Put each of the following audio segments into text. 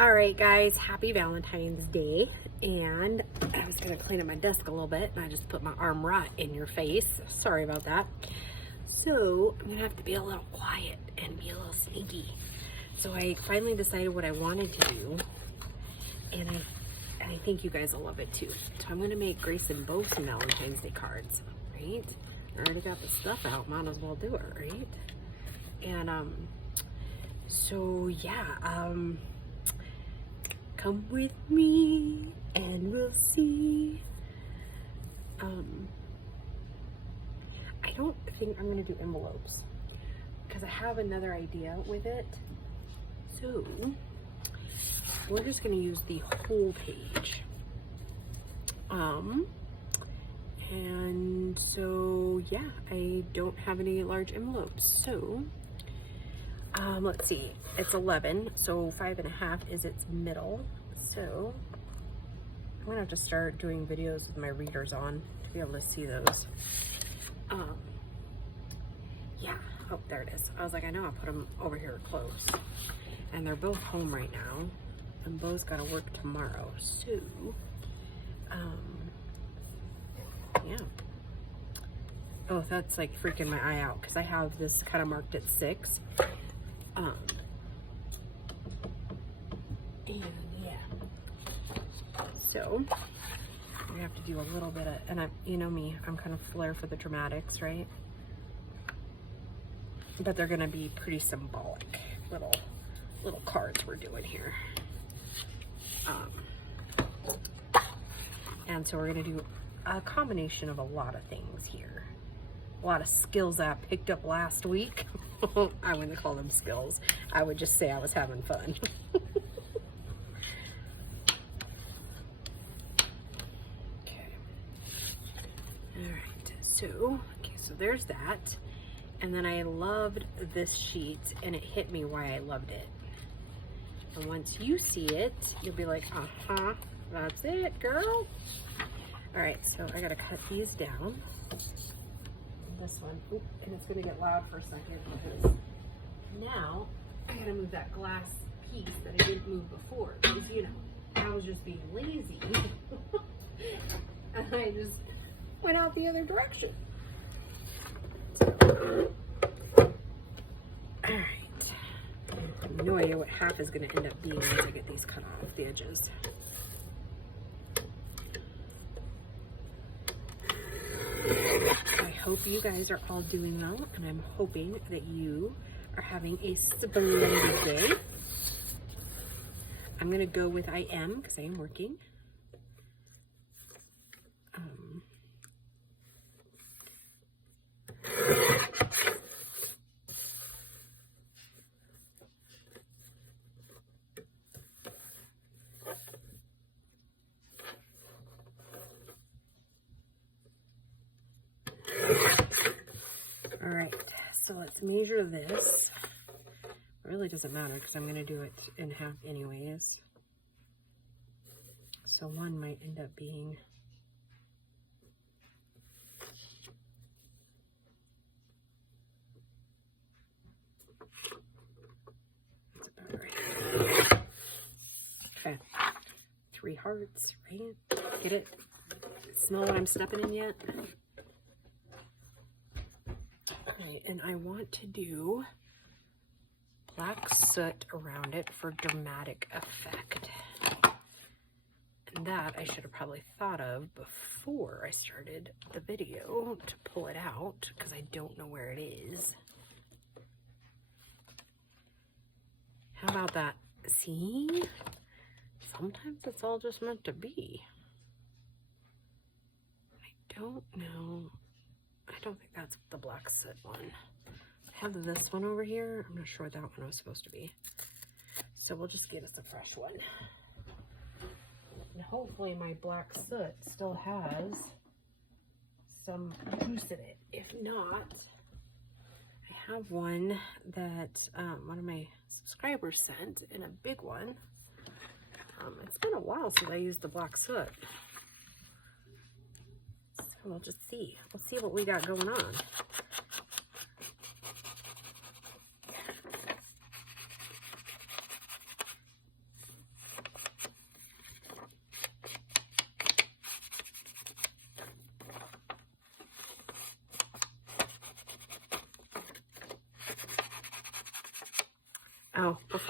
Alright guys, happy Valentine's Day, and I was going to clean up my desk a little bit, and I just put my arm right in your face. Sorry about that. So, I'm going to have to be a little quiet and be a little sneaky. So I finally decided what I wanted to do, and I think you guys will love it too. So I'm going to make Grayson both Valentine's Day cards, right? I already got the stuff out, might as well do it, right? And, so yeah, come with me and we'll see. I don't think I'm gonna do envelopes because I have another idea with it. So we're just gonna use the whole page. And so yeah, I don't have any large envelopes. So let's see, it's 11, so 5.5 is its middle. So I'm gonna have to start doing videos with my readers on to be able to see those. Yeah, oh, there it is. I was like, I know I put them over here close, and they're both home right now, and Bo's gotta work tomorrow. So, yeah. Oh, that's like freaking my eye out because I have this kind of marked at 6. And yeah, so we have to do a little bit of, and you know me, I'm kind of flair for the dramatics, right? But they're gonna be pretty symbolic little cards we're doing here. And so we're gonna do a combination of a lot of things here. A lot of skills that I picked up last week. I wouldn't call them skills. I would just say I was having fun. Okay. All right. So there's that. And then I loved this sheet, and it hit me why I loved it. And once you see it, you'll be like, uh-huh, that's it, girl. All right, so I gotta cut these down. This one, oop, and it's gonna get loud for a second because now I gotta move that glass piece that I didn't move before because, you know, I was just being lazy and I just went out the other direction. So, all right, I have no idea what half is gonna end up being once I get these cut off the edges. I hope you guys are all doing well, and I'm hoping that you are having a splendid day. I'm gonna go with I am because I am working. All right, so let's measure this. It really doesn't matter because I'm going to do it in half anyways. So one might end up being that's about right. Okay, 3 hearts, right? Get it? Smell what I'm stepping in yet? Right, and I want to do black soot around it for dramatic effect. And that I should have probably thought of before I started the video to pull it out because I don't know where it is. How about that? See? Sometimes it's all just meant to be. I don't know. I don't think that's the black soot one. I have this one over here. I'm not sure what that one was supposed to be. So we'll just get us a fresh one. And hopefully my black soot still has some juice in it. If not, I have one that one of my subscribers sent in a big one. It's been a while since I used the black soot. So we'll just see. We'll see what we got going on.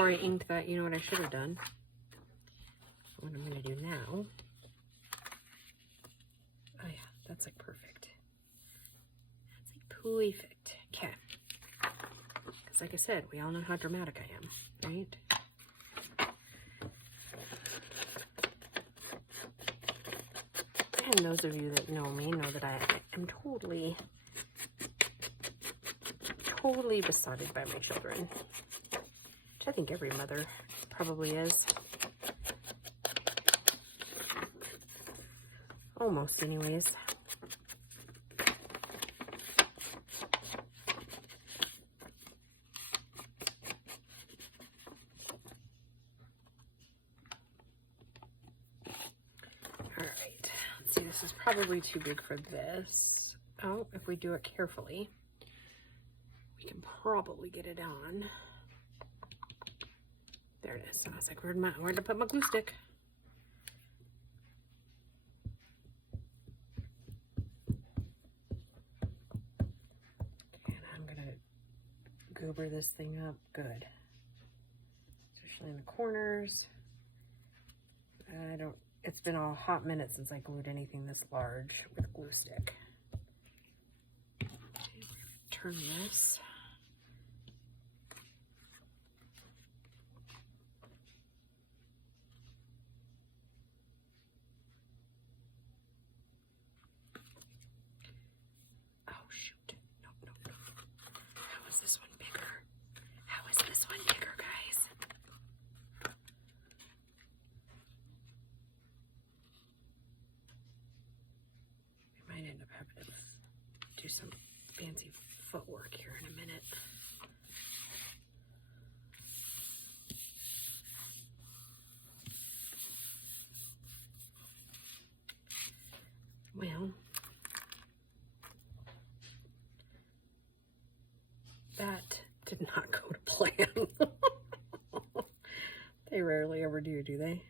before I inked that, you know what I should have done? What I'm going to do now. Oh yeah, that's like perfect. That's like perfect. Okay. Because like I said, we all know how dramatic I am, right? And those of you that know me know that I am totally besotted by my children. Which I think every mother probably is. Almost anyways. Alright, let's see, this is probably too big for this. Oh, if we do it carefully, we can probably get it on. There it is. I was like, where'd I put my glue stick? And I'm gonna goober this thing up good. Especially in the corners. It's been a hot minute since I glued anything this large with a glue stick. Turn this. Oh shoot. No. How is this one bigger? How is this one bigger, guys? We might end up having to do some fancy footwork here in a minute. Well, that did not go to plan. They rarely ever do they?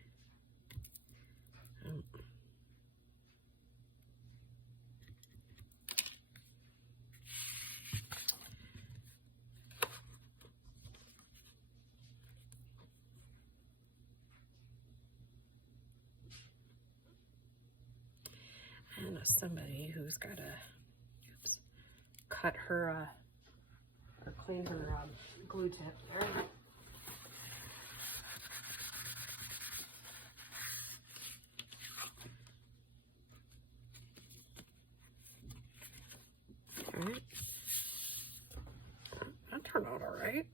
And as somebody who's got to cut her or clean her glue tip there. All right. That turned out all right.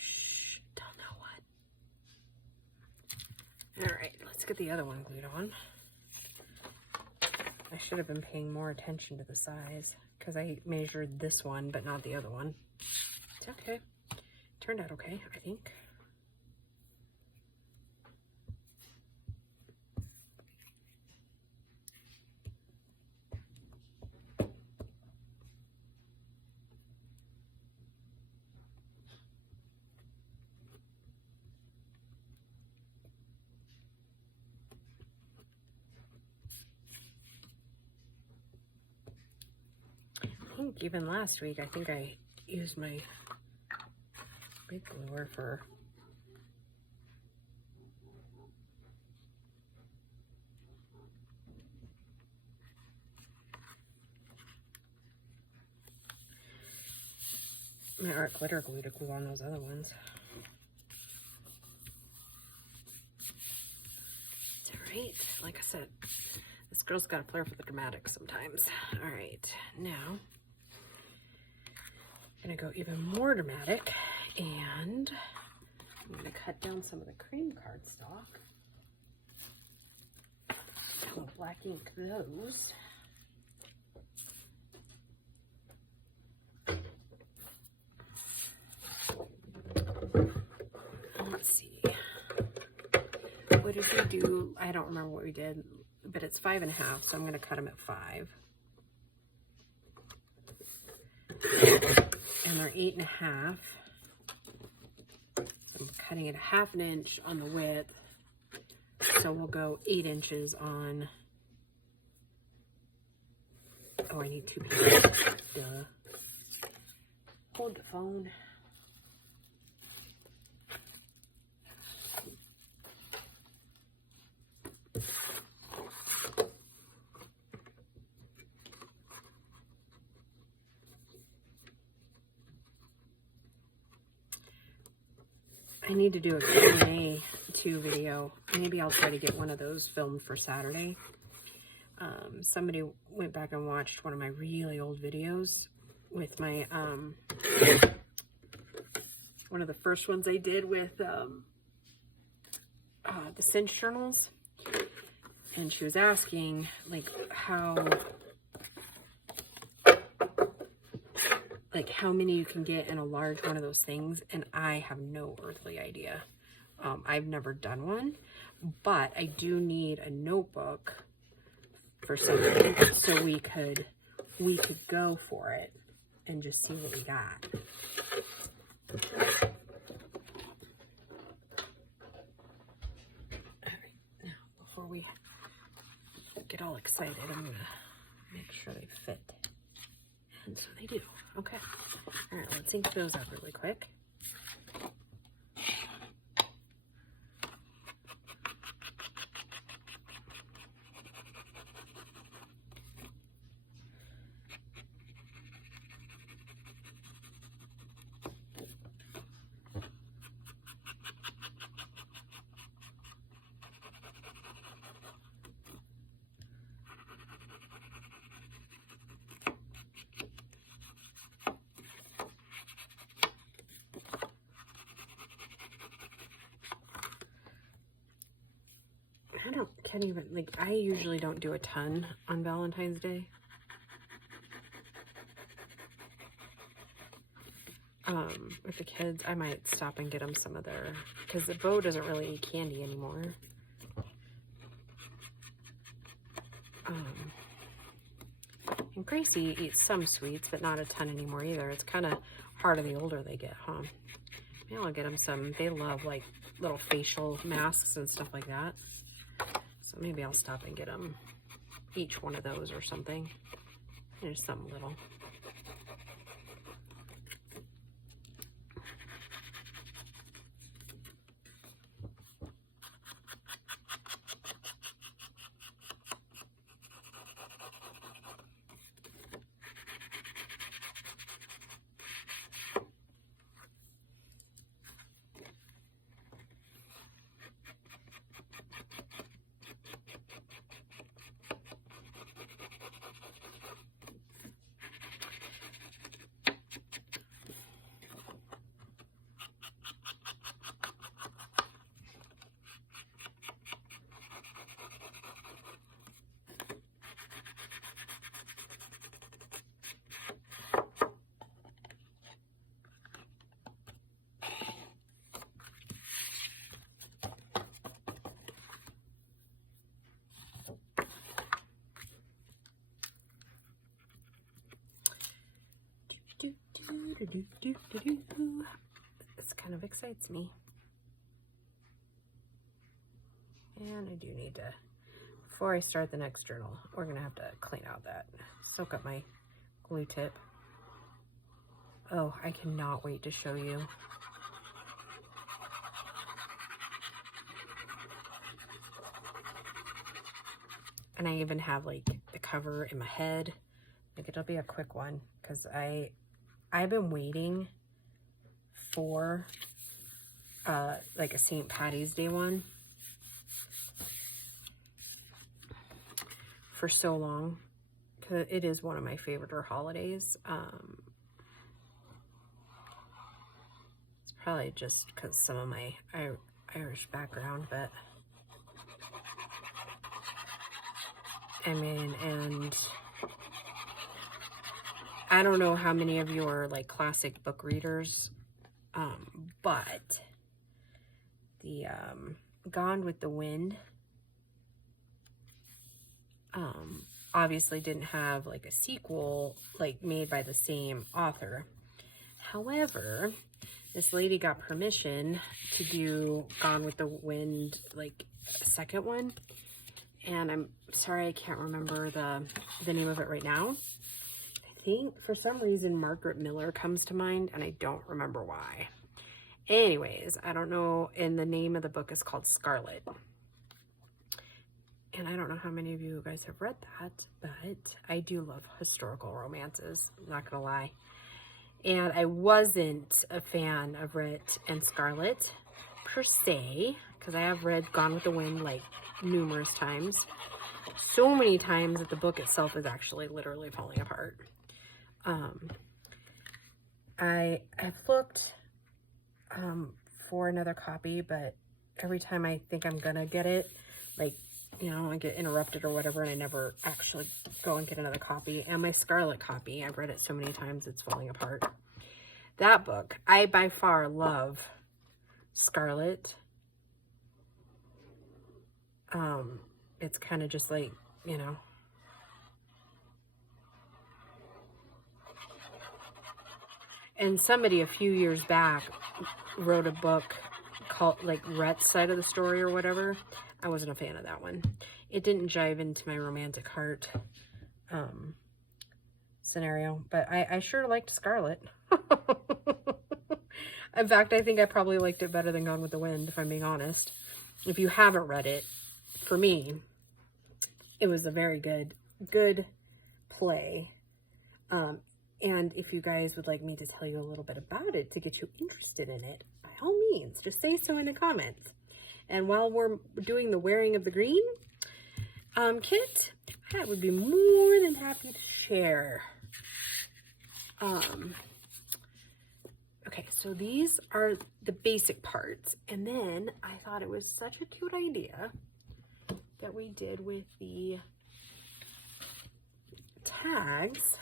Shh, don't know what. All right, let's get the other one glued on. I should have been paying more attention to the size because I measured this one, but not the other one. It's okay. Turned out okay, I think. I think even last week, I think I used my big gluer for my art glitter glue to glue on those other ones. It's alright. Like I said, this girl's got a flair for the dramatic sometimes. Alright, now I'm going to go even more dramatic, and I'm going to cut down some of the cream cardstock. I'll black ink those. Let's see. What does he do? I don't remember what we did, but it's 5.5, so I'm going to cut them at 5. And they're 8.5. I'm cutting it 1/2 inch on the width, so we'll go 8 inches on. Oh, I need 2 pieces. Duh. Hold the phone. need to do a Q&A 2 video. Maybe I'll try to get one of those filmed for Saturday. Somebody went back and watched one of my really old videos with my, one of the first ones I did with the cinch journals. And she was asking, like, how many you can get in a large one of those things, and I have no earthly idea. I've never done one, but I do need a notebook for something, so we could go for it and just see what we got. All right, now before we get all excited, I'm gonna make sure they fit. And so they do. Okay. All right, let's ink those up really quick. Can't even, like, I usually don't do a ton on Valentine's Day. With the kids, I might stop and get them some of their, because the Beau doesn't really eat candy anymore. And Tracey eats some sweets, but not a ton anymore either. It's kind of harder the older they get, huh? Maybe I'll get them some, they love, like, little facial masks and stuff like that. So maybe I'll stop and get them each one of those or something. There's something little. This kind of excites me. And I do need to, before I start the next journal, we're gonna have to clean out that, soak up my glue tip. Oh, I cannot wait to show you. And I even have like the cover in my head. Like, it'll be a quick one because I've been waiting for like a St. Patty's Day one for so long, because it is one of my favorite holidays. It's probably just because some of my Irish background, but I mean, and I don't know how many of you are like classic book readers, but the Gone with the Wind obviously didn't have like a sequel like made by the same author. However, this lady got permission to do Gone with the Wind, like a second one, and I'm sorry I can't remember the name of it right now. I think for some reason Margaret Miller comes to mind, and I don't remember why. Anyways, I don't know, and the name of the book is called Scarlet. And I don't know how many of you guys have read that, but I do love historical romances, I'm not gonna lie. And I wasn't a fan of Rhett and Scarlet, per se, because I have read Gone with the Wind like numerous times. So many times that the book itself is actually literally falling apart. I've looked for another copy, but every time I think I'm gonna get it, like, you know, I get interrupted or whatever, and I never actually go and get another copy. And my Scarlet copy, I've read it so many times, it's falling apart. That book, I by far love Scarlet. It's kind of just like, you know, and somebody a few years back wrote a book called like Rhett's Side of the Story or whatever. I wasn't a fan of that one. It didn't jive into my romantic heart scenario, but I sure liked Scarlet. In fact, I think I probably liked it better than Gone with the Wind, if I'm being honest. If you haven't read it, for me, it was a very good play. And if you guys would like me to tell you a little bit about it to get you interested in it, by all means, just say so in the comments. And while we're doing the Wearing of the Green kit, I would be more than happy to share. Okay, so these are the basic parts. And then I thought it was such a cute idea that we did with the tags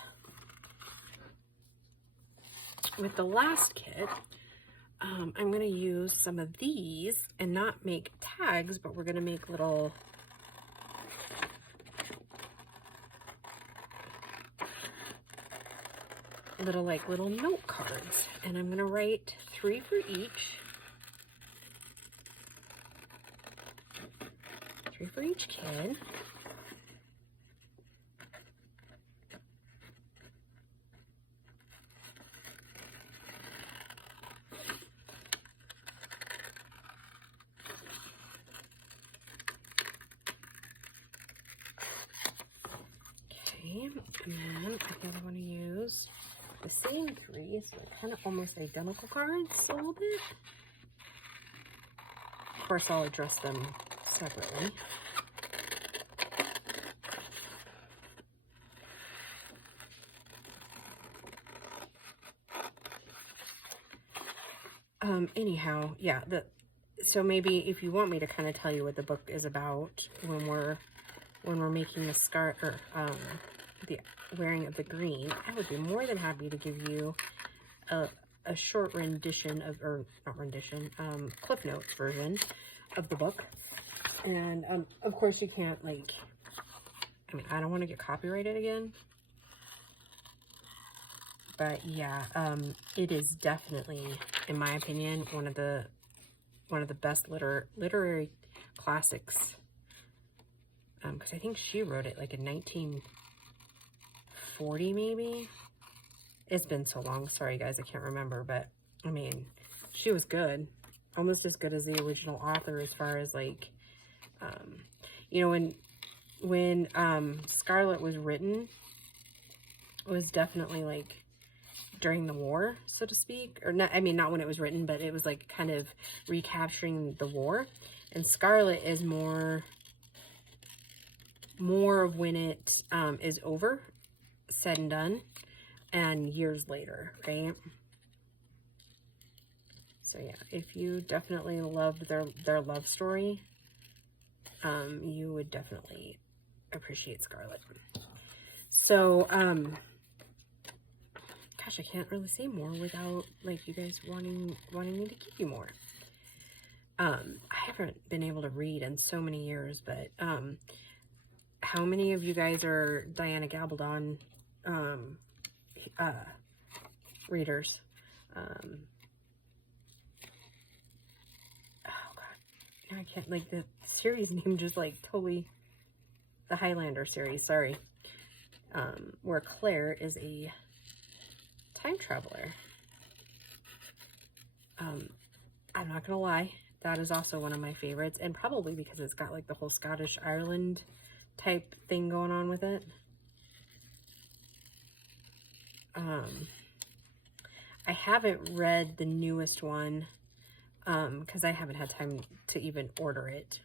with the last kit. I'm going to use some of these and not make tags, but we're going to make little note cards, and I'm going to write 3 for each. 3 for each kid. And then I think I want to use the same 3, so they're kind of almost identical cards a little bit. Of course, I'll address them separately. Anyhow, yeah, so maybe if you want me to kind of tell you what the book is about when we're making the scarf, or the Wearing of the Green, I would be more than happy to give you a short rendition of, or not rendition, Cliff Notes version of the book. And of course you can't, like, I mean, I don't want to get copyrighted again, but yeah, it is definitely, in my opinion, one of the best literary classics. Because I think she wrote it like in 1940 maybe. It's been so long, sorry guys, I can't remember, but I mean, she was good, almost as good as the original author as far as like, you know, when Scarlet was written, it was definitely like during the war, so to speak, or not, I mean, not when it was written, but it was like kind of recapturing the war. And Scarlet is more of when it is over, said and done, and years later, right? So yeah, if you definitely loved their love story, you would definitely appreciate Scarlet. So, gosh, I can't really say more without, like, you guys wanting me to give you more. I haven't been able to read in so many years, but, how many of you guys are Diana Gabaldon, readers? Oh, God. I can't, like, the series name just, like, totally, the Highlander series, sorry. Where Claire is a time traveler. I'm not gonna lie, that is also one of my favorites, and probably because it's got like the whole Scottish Ireland type thing going on with it. I haven't read the newest one, because I haven't had time to even order it.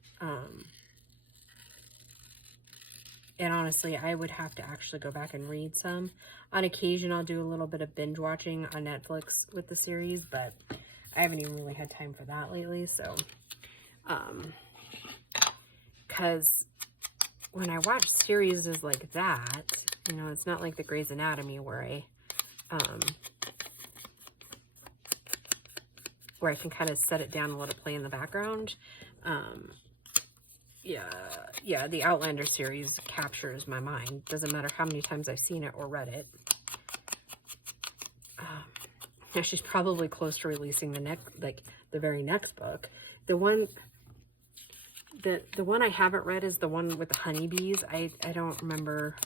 And honestly, I would have to actually go back and read some. On occasion, I'll do a little bit of binge watching on Netflix with the series, but I haven't even really had time for that lately. So, because when I watch series like that, you know, it's not like the Grey's Anatomy where I can kind of set it down and let it play in the background. Yeah, the Outlander series captures my mind. Doesn't matter how many times I've seen it or read it. Now she's probably close to releasing the very next book. The one I haven't read is the one with the honeybees. I don't remember.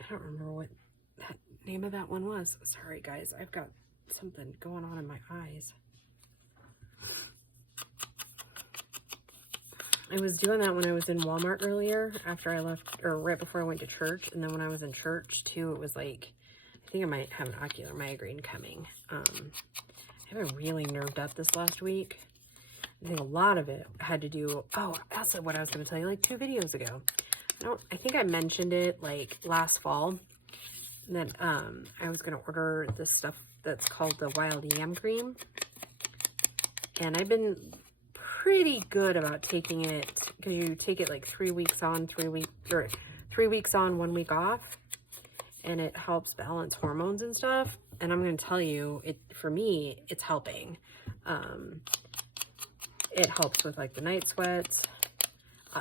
I don't remember what that name of that one was. Sorry guys, I've got something going on in my eyes. I was doing that when I was in Walmart earlier after I left, or right before I went to church. And then when I was in church too, it was like, I think I might have an ocular migraine coming. I've been really nerved up this last week. I think a lot of it had to do, oh, that's what I was going to tell you like 2 videos ago. I think I mentioned it like last fall that I was going to order this stuff that's called the wild yam cream. And I've been pretty good about taking it, because you take it like 3 weeks on, 3 weeks on, 1 week off, and it helps balance hormones and stuff. And I'm going to tell you, for me, it's helping. It helps with like the night sweats.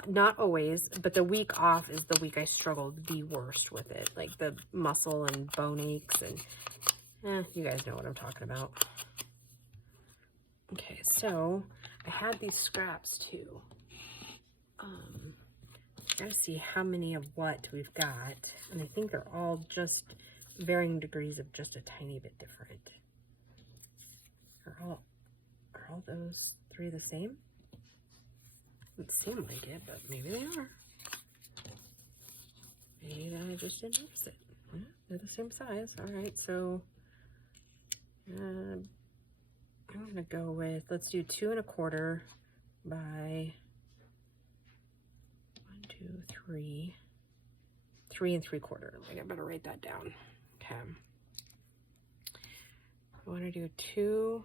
Not always, but the week off is the week I struggled the worst with it. Like the muscle and bone aches and you guys know what I'm talking about. Okay, so I had these scraps too. Gotta see how many of what we've got. And I think they're all just varying degrees of just a tiny bit different. Are all those 3 the same? Doesn't seem like it, but maybe they are. Maybe I just didn't notice it. Yeah, they're the same size. All right, so I'm gonna go with, let's do 2 1/4 by 1, 2, 3, 3 3/4. Like I better write that down. Okay. I want to do 2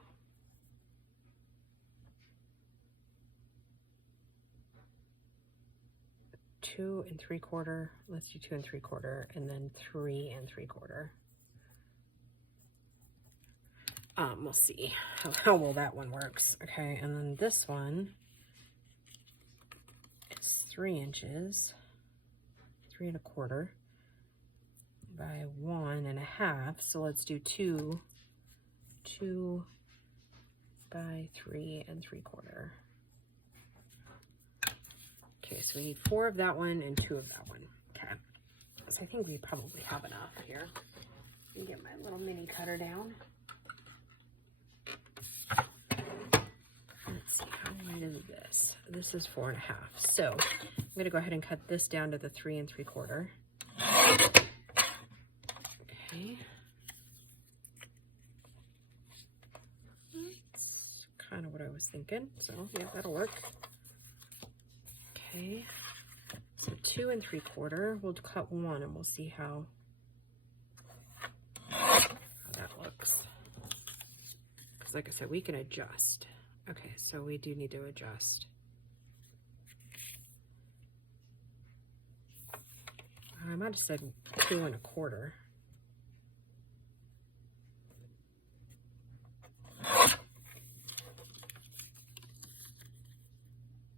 3/4. Let's do 2 3/4, and then 3 3/4. We'll see how well that one works. Okay, and then this one is 3 inches, 3 1/4 by 1 1/2. So let's do 2 by 3 3/4. Okay, so we need 4 of that one and 2 of that one. Okay, so I think we probably have enough here. Let me get my little mini cutter down. Let's see, how wide is this? This is 4 1/2. So I'm going to go ahead and cut this down to the 3 3/4. Okay. That's kind of what I was thinking. So yeah, that'll work. Okay. So 2 3/4. We'll cut 1 and we'll see how that looks. Because like I said, we can adjust. Okay, so we do need to adjust. I might have said 2 1/4.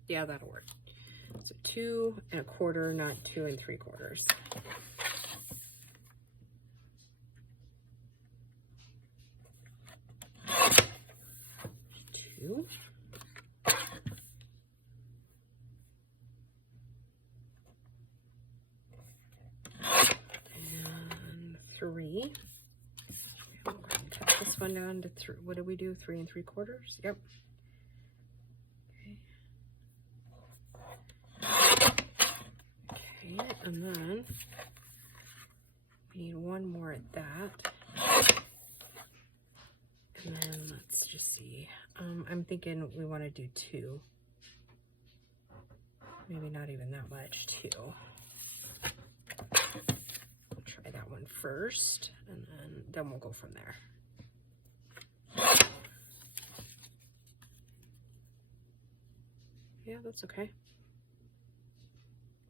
Yeah, that'll work. So 2 1/4, not 2 3/4. 2. And 3. I'm going to cut this one down to 3. What did we do? 3 3/4? Yep. Okay, and then we need 1 more at that. And then let's just see. I'm thinking we want to do 2. Maybe not even that much, 2. We'll try that one first, and then we'll go from there. Yeah, that's okay.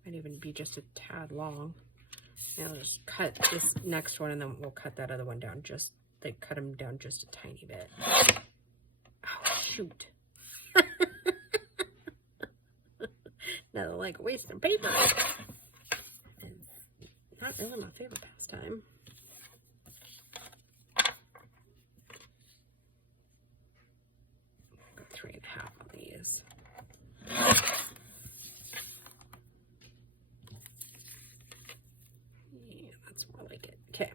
Might even be just a tad long. Now I'll just cut this next one, and then we'll cut that other one down, just like cut them down just a tiny bit. Oh, shoot. Nothing like wasting paper. Not really my favorite pastime. Go 3.5 on these. Yeah, that's more like it. Okay.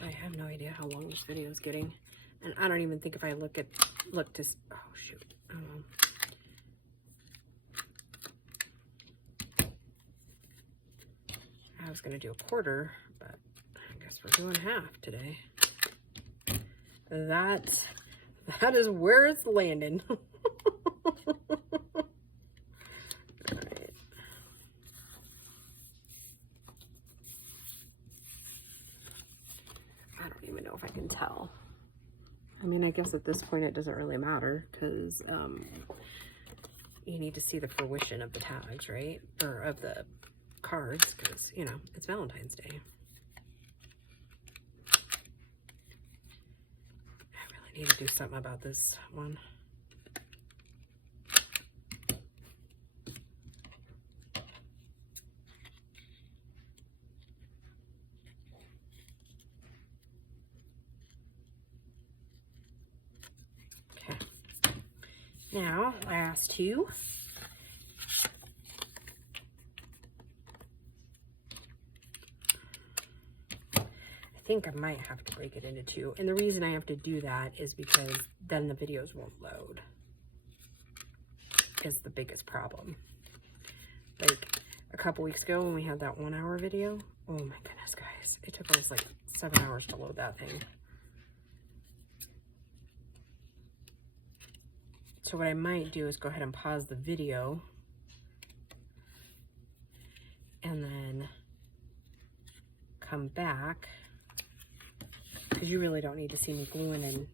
I have no idea how long this video is getting, and I don't even think if I look to, oh shoot, I don't know. I was gonna do a quarter, but I guess we're doing half today. That is where it's landing. If I can tell. I mean, I guess at this point it doesn't really matter, because you need to see the fruition of the tags, right? Or of the cards, because, you know, it's Valentine's Day. I really need to do something about this one. Now, last 2. I think I might have to break it into 2. And the reason I have to do that is because then the videos won't load. Is the biggest problem. Like a couple weeks ago when we had that 1-hour video, oh my goodness, guys. It took us like 7 hours to load that thing. So what I might do is go ahead and pause the video and then come back, because you really don't need to see me gluing and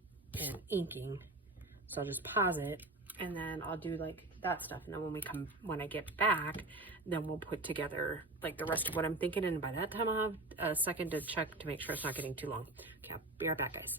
inking. So I'll just pause it, and then I'll do like that stuff. And then when I get back, then we'll put together like the rest of what I'm thinking. And by that time I'll have a second to check to make sure it's not getting too long. Okay, I'll be right back, guys.